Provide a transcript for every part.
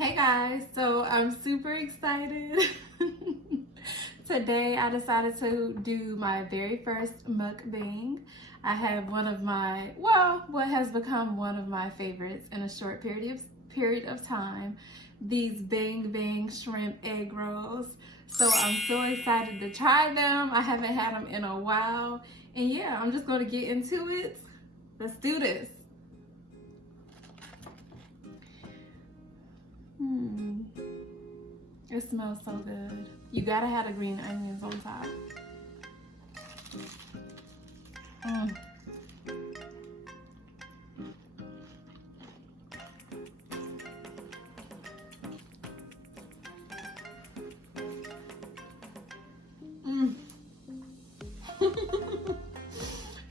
Hey guys, so I'm super excited. Today I decided to do my very first mukbang. I have one of my, what has become one of my favorites in a short period of time, these Bang Bang shrimp egg rolls. So I'm so excited to try them. I haven't had them in a while. And yeah, I'm just going to get into it. Let's do this. It smells so good. You gotta have the green onions on top.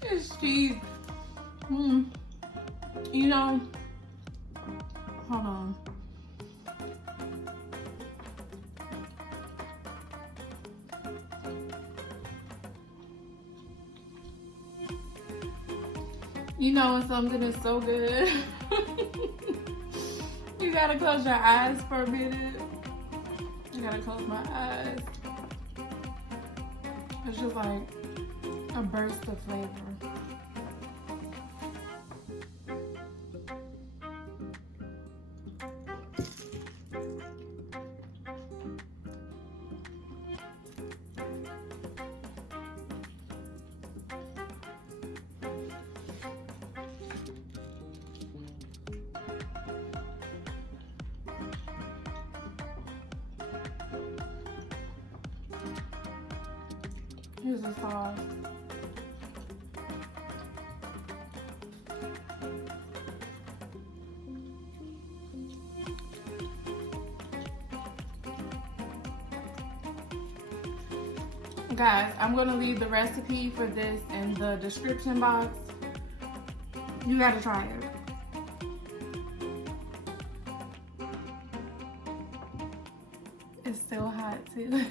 It's cheese. You know, hold on. You know when something is so good, you gotta close your eyes for a minute. I gotta close my eyes. It's just like a burst of flavor. Here's the sauce. Guys, I'm gonna leave the recipe for this in the description box. You gotta try it. It's so hot too.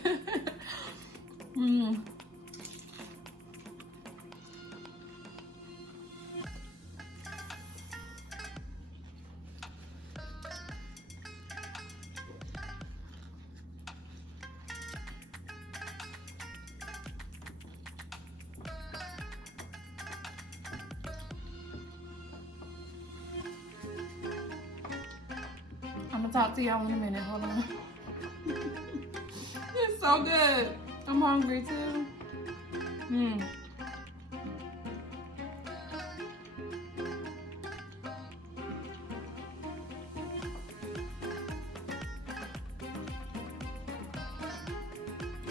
I'm gonna talk to y'all in a minute. Hold on. It's so good. I'm hungry too.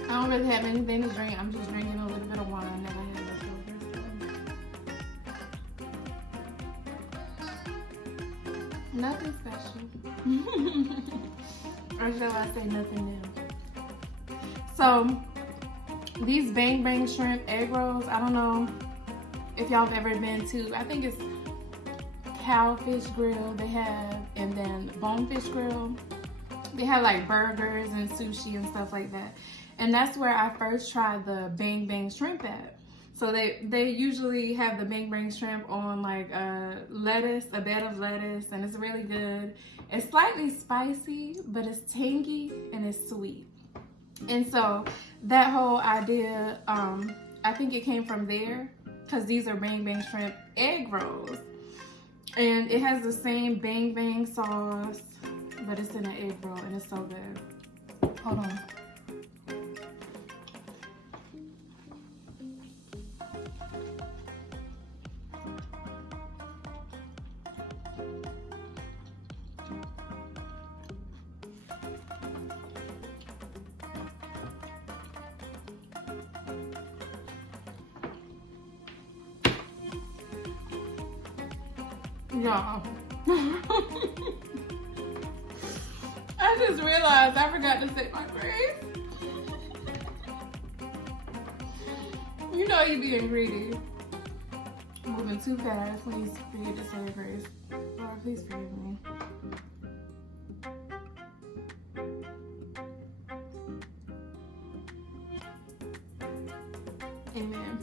I don't really have anything to drink. I'm just drinking a little bit of wine that I had leftover. Nothing special. Or shall I say nothing new? So, these Bang Bang shrimp egg rolls, I don't know if y'all have ever been to, I think it's Cowfish Grill they have, and then Bonefish Grill. They have like burgers and sushi and stuff like that. And that's where I first tried the Bang Bang shrimp at. So they usually have the Bang Bang shrimp on like a bed of lettuce, and it's really good. It's slightly spicy, but it's tangy and it's sweet. And so that whole idea, I think it came from there, because these are Bang Bang shrimp egg rolls. And it has the same Bang Bang sauce, but it's in an egg roll and it's so good. Hold on. Y'all. I just realized I forgot to say my grace. You know you being greedy. Moving too fast. Please forget to say your grace. Lord, please forgive me. Amen.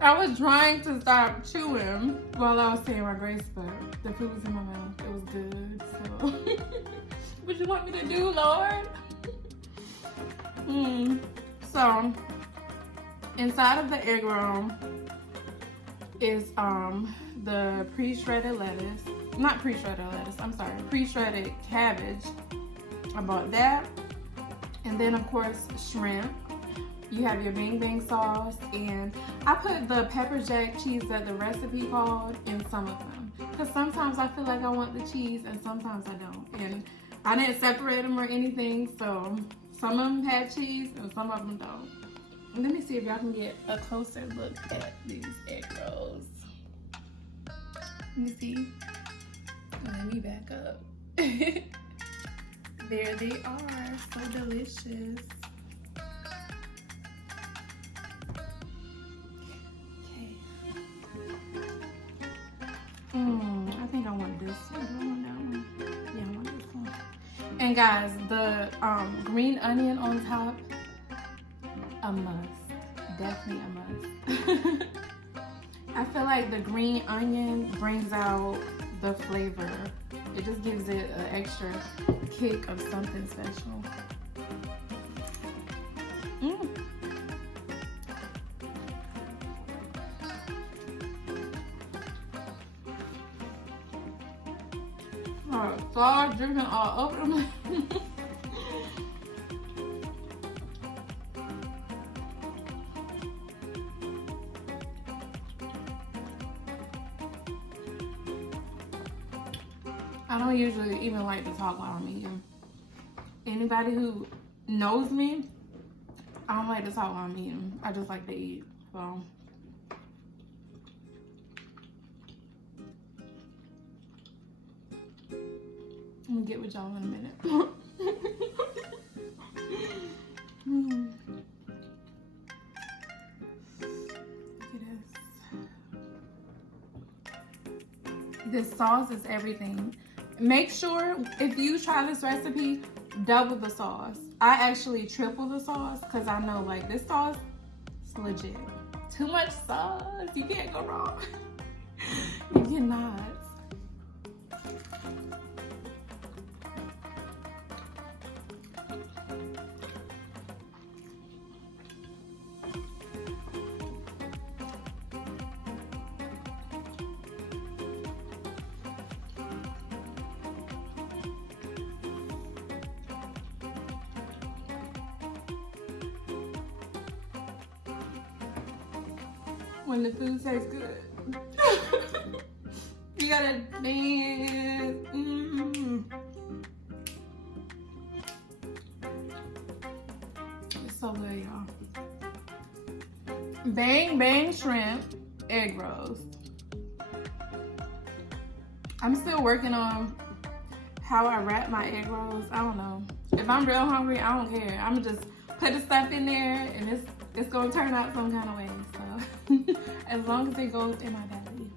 I was trying to stop chewing while I was saying my grace, but the food was in my mouth. It was good, so. What you want me to do, Lord? So, inside of the egg roll is the pre-shredded lettuce. Not pre-shredded lettuce, I'm sorry. Pre-shredded cabbage. I bought that. And then, of course, shrimp. You have your bang bang sauce, and I put the pepper jack cheese that the recipe called in some of them, because sometimes I feel like I want the cheese and sometimes I don't, and I didn't separate them or anything, so some of them had cheese and some of them don't. Let me see if y'all can get a closer look at these egg rolls. Let me see. Let me back up. There they are, so delicious. I think I want this one. Do I want that one? Yeah, I want this one. And guys, the green onion on top, a must. Definitely a must. I feel like the green onion brings out the flavor. It just gives it an extra kick of something special. Sauce dripping all over them. I don't usually even like to talk while I'm eating. Anybody who knows me, I don't like to talk while I'm eating. I just like to eat. So. I'm gonna get with y'all in a minute. Look at this. This sauce is everything. Make sure if you try this recipe, double the sauce. I actually triple the sauce because I know like this sauce is legit. Too much sauce, you can't go wrong. You cannot. When the food tastes good. You gotta dance. It's so good, y'all. Bang bang shrimp egg rolls. I'm still working on how I wrap my egg rolls. I don't know. If I'm real hungry, I don't care. I'm gonna just put the stuff in there and it's gonna turn out some kind of way. So as long as it goes in my belly.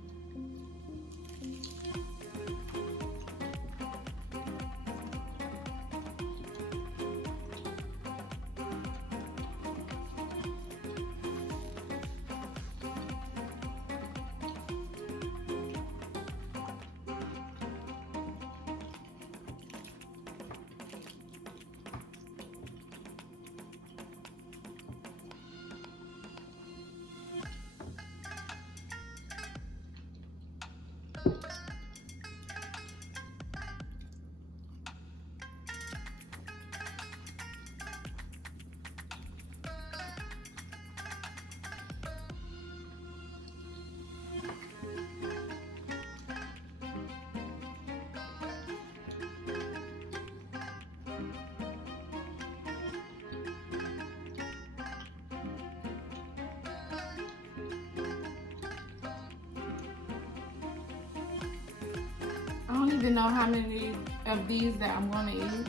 I don't even know how many of these that I'm gonna eat.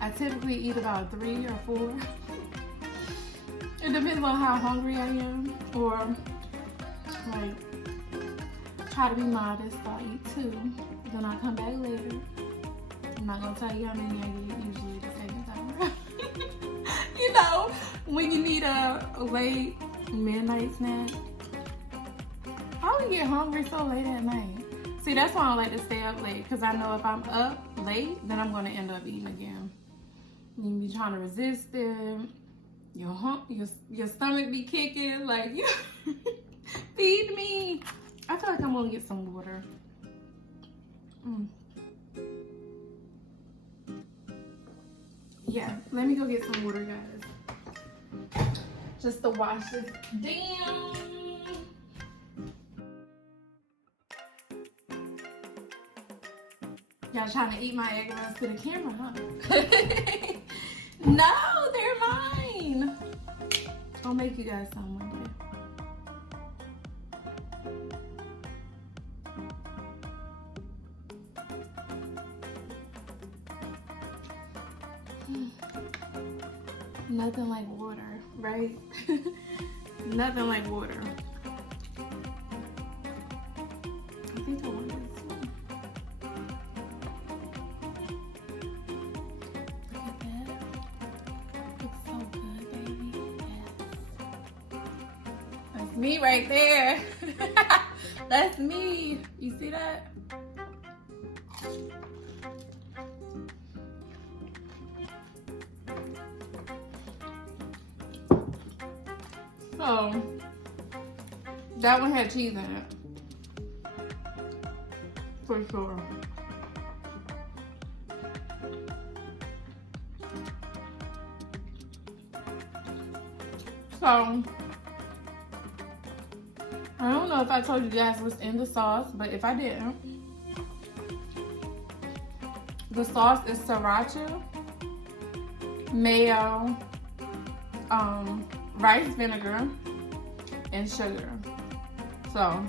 I typically eat about 3 or 4. It depends on how hungry I am, or like try to be modest. I'll eat 2, then I'll come back later. I'm not gonna tell you how many I eat usually the second time around. You know, when you need a late midnight snack. How we get hungry so late at night? See, that's why I don't like to stay up late, because I know if I'm up late, then I'm going to end up eating again. You be trying to resist it. Your stomach be kicking, like, you feed me. I feel like I'm going to get some water. Yeah, let me go get some water, guys. Just to wash this down. Y'all trying to eat my egg rolls to the camera, huh? No, they're mine. I'll make you guys some one day. Nothing like water, right? Nothing like water. I think I want this one. Look at that. Looks so good, baby. Yes. That's me right there. That's me. You see that? So, that one had cheese in it. For sure. So, I don't know if I told you guys what's in the sauce, but if I didn't, the sauce is sriracha, mayo, rice vinegar, and sugar. So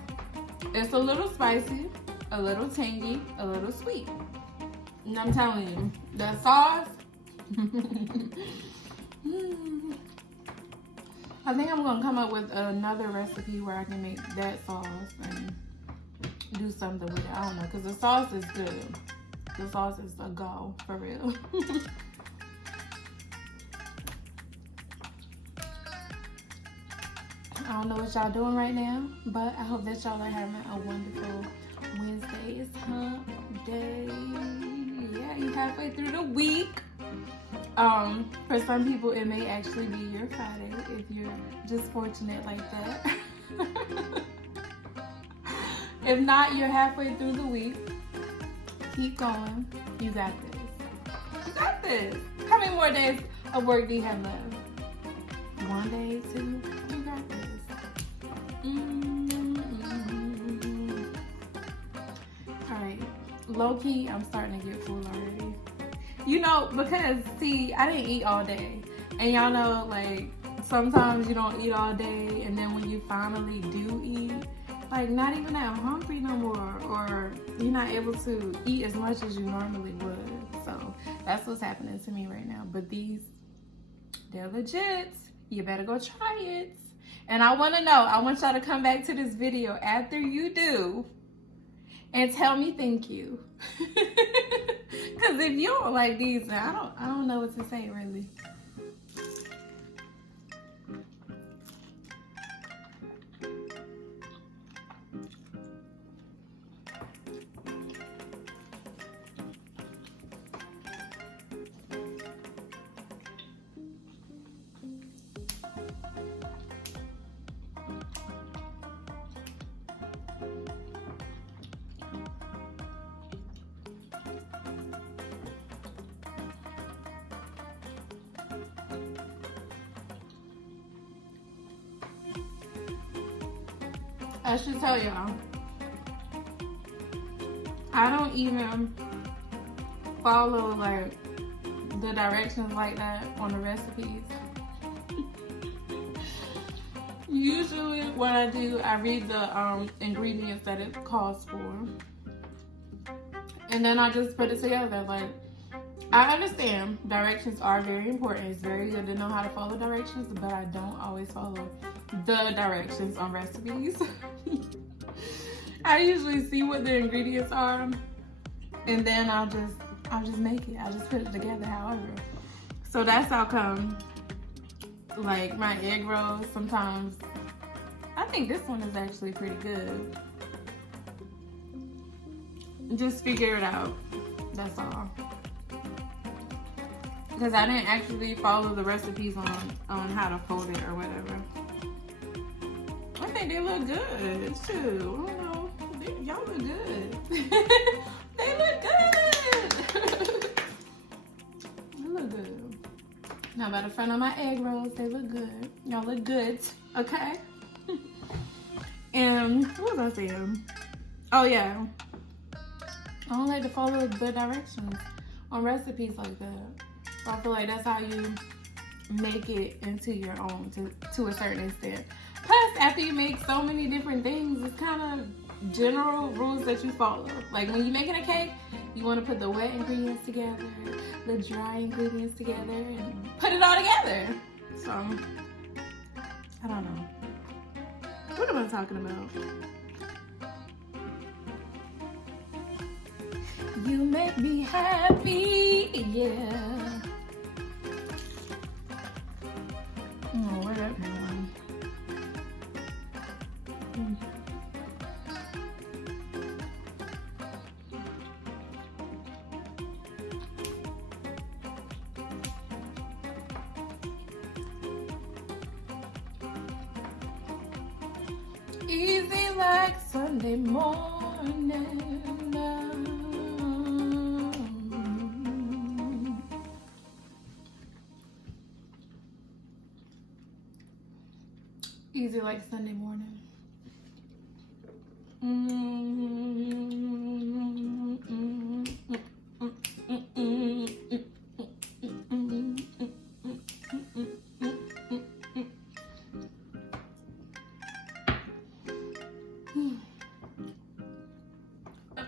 it's a little spicy, a little tangy, a little sweet. And I'm telling you, the sauce, I think I'm gonna come up with another recipe where I can make that sauce and do something with it. I don't know, because the sauce is good. The sauce is a go, for real. I don't know what y'all doing right now, but I hope that y'all are having a wonderful Wednesday. It's hump day. Yeah, you halfway through the week. For some people, it may actually be your Friday if you're just fortunate like that. If not, you're halfway through the week. Keep going. You got this. You got this. How many more days of work do you have left? 1 day, 2? You got this. Alright, low-key, I'm starting to get full already. You know, because, see, I didn't eat all day. And y'all know, like, sometimes you don't eat all day, and then when you finally do eat, like, not even that hungry no more, or you're not able to eat as much as you normally would. So, that's what's happening to me right now. But these, they're legit. You better go try it. And I want to know, I want y'all to come back to this video after you do and tell me thank you. Because if you don't like these, I don't know what to say, really. I should tell y'all, I don't even follow like the directions like that on the recipes. Usually what I do, I read the ingredients that it calls for, and then I just put it together. Like, I understand directions are very important. It's very good to know how to follow directions, but I don't always follow the directions on recipes. I usually see what the ingredients are, and then I'll just make it. I'll just put it together however. So that's how come, like, my egg rolls sometimes, I think this one is actually pretty good. Just figure it out. That's all. Because I didn't actually follow the recipes on how to fold it or whatever. I think they look good too. I don't know. Y'all look good. They look good. They look good. Now by the front of my egg rolls, they look good. Y'all look good. Okay? And what was I saying? Oh yeah. I don't like to follow the directions on recipes like that. So I feel like that's how you make it into your own to a certain extent. Plus, after you make so many different things, it's kind of general rules that you follow. Like when you're making a cake, you want to put the wet ingredients together, the dry ingredients together, and put it all together. So, I don't know. What am I talking about? You make me happy, yeah. Oh, where that going? Easy like Sunday morning. Easy like Sunday morning.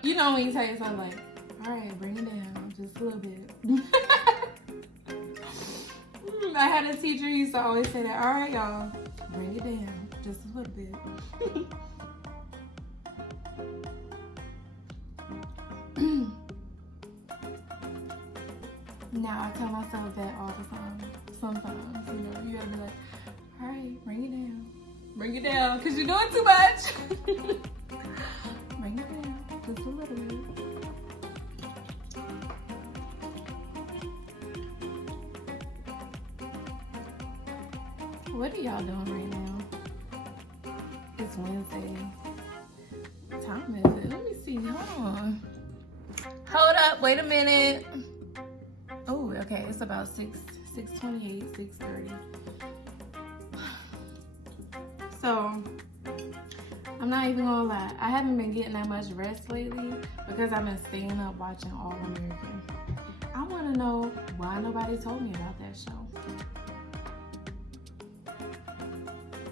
You know when you tell yourself like, all right, bring it down just a little bit. I had a teacher who used to always say that, all right, y'all, bring it down just a little bit. Now I tell myself that all the time. Sometimes, you know, you gotta be like, all right, bring it down. Bring it down, because you're doing too much. Bring it down just a little bit. What are y'all doing right now? It's Wednesday. What time is it? Let me see. Hold on. Hold up. Wait a minute. Oh, okay. It's about 6:28, 6:30. So, I'm not even gonna lie. I haven't been getting that much rest lately because I've been staying up watching All American. I want to know why nobody told me about that show.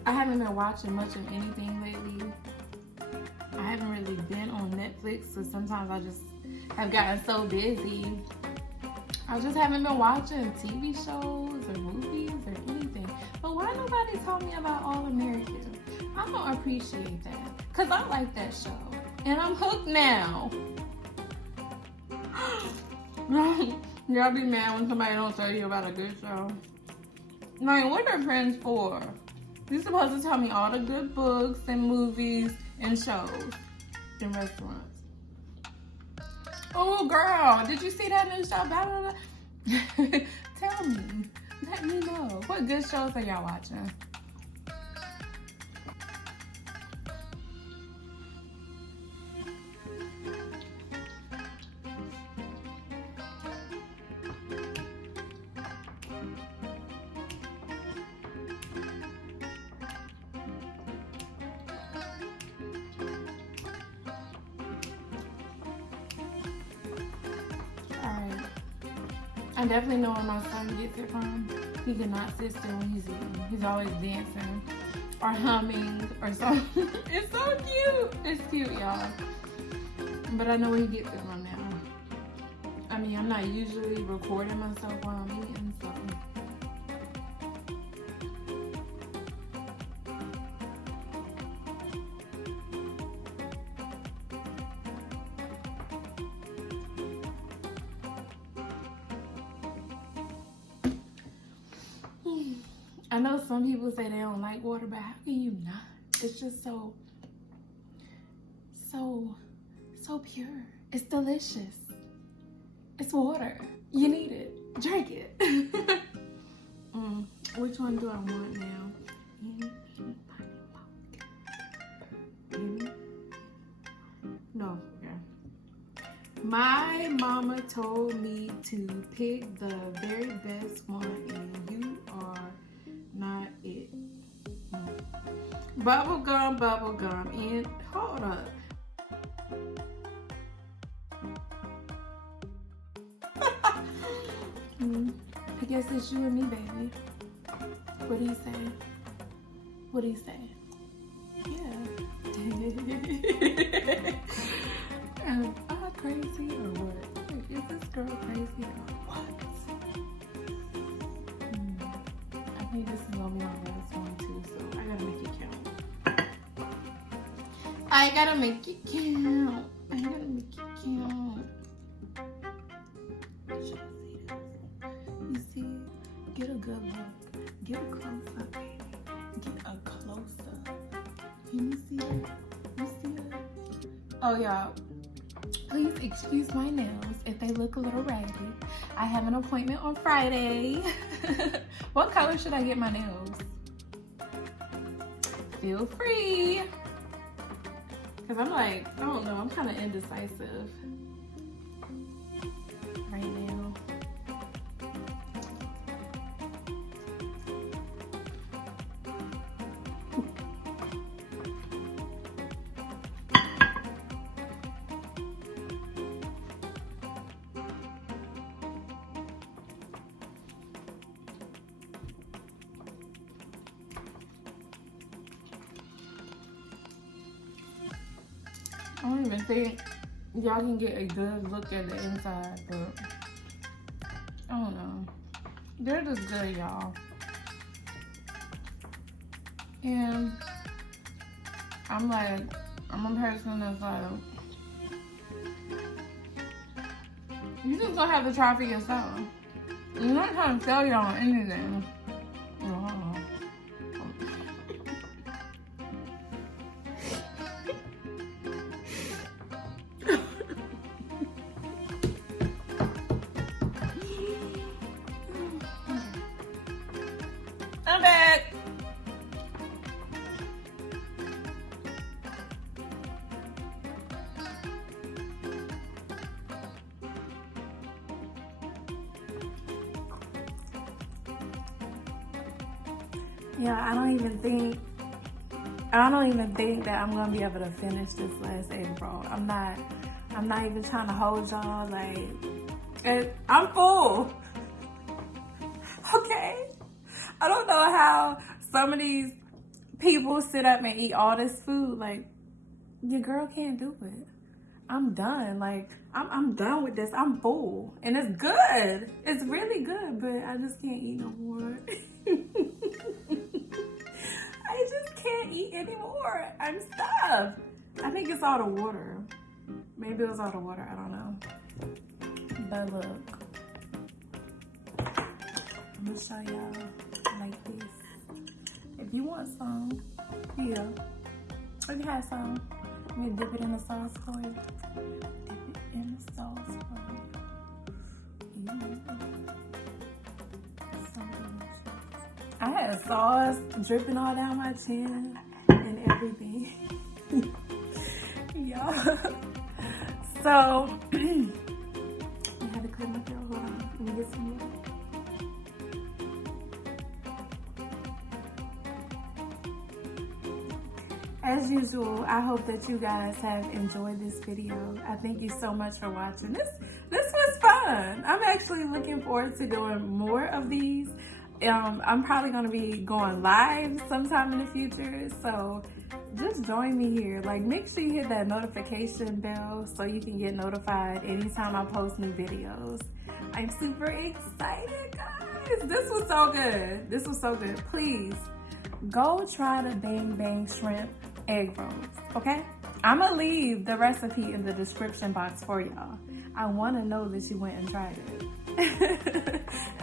I haven't been watching much of anything lately. I haven't really been on Netflix, so sometimes I just have gotten so busy. I just haven't been watching TV shows or movies or anything. But why nobody told me about All American? I'm gonna appreciate that, because I like that show. And I'm hooked now. Y'all be mad when somebody don't tell you about a good show. Like, what are friends for? You're supposed to tell me all the good books and movies and shows and restaurants. Oh, girl, did you see that new show? Blah, blah, blah. Tell me. Let me know. What good shows are y'all watching? I definitely know where my son gets it from. He cannot sit still when he's eating. He's always dancing or humming or something. It's so cute. It's cute, y'all. But I know where he gets it from now. I mean, I'm not usually recording myself while I'm eating, so. I know some people say they don't like water, but how can you not? It's just so pure. It's delicious. It's water. You need it. Drink it. Which one do I want now? No, yeah. My mama told me to pick the very best one, and you are not it. Bubble gum, and hold up. I guess it's you and me, baby. What do you say? What do you say? Yeah. Am I crazy or what? Is this girl crazy or what? I think this is gonna be my last one too, so I gotta make it count. I gotta make it count. I gotta make it count. You see, get a good look. Get a close up, baby. Get a close up. Can you see it? You see it? Oh, y'all. Please excuse my nails if they look a little raggedy. I have an appointment on Friday. What color should I get my nails? Feel free. Because I'm like, I don't know. I'm kind of indecisive right now. I don't even think y'all can get a good look at the inside, but I don't know. They're just good, y'all. And I'm a person that's like, you just gonna have to try for yourself. I'm not trying to sell y'all anything. I'm back. Yeah, I don't even think that I'm gonna be able to finish this last egg roll. I'm not even trying to hold y'all. Like, I'm full. Okay. I don't know how some of these people sit up and eat all this food. Like, your girl can't do it. I'm done. Like, I'm done with this. I'm full. And it's good. It's really good, but I just can't eat no more. I just can't eat anymore. I'm stuffed. I think it's all the water. Maybe it was all the water. I don't know. But look. I'm going to show y'all like this. If you want some, here. If you have some, I'm going to dip it in the sauce for you. Dip it in the sauce for you. So delicious. I had sauce dripping all down my chin and everything. Y'all. So, I had to clear my throat. Hold on. Let me get some more. As usual, I hope that you guys have enjoyed this video. I thank you so much for watching. This was fun. I'm actually looking forward to doing more of these. I'm probably going to be going live sometime in the future, so just join me here. Like, make sure you hit that notification bell so you can get notified anytime I post new videos. I'm super excited, guys. This was so good. This was so good. Please go try the Bang Bang Shrimp egg rolls, okay? I'm gonna leave the recipe in the description box for y'all. I want to know that you went and tried it.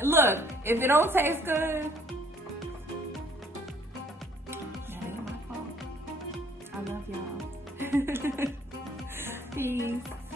Look, if it don't taste good, that ain't my fault. Peace.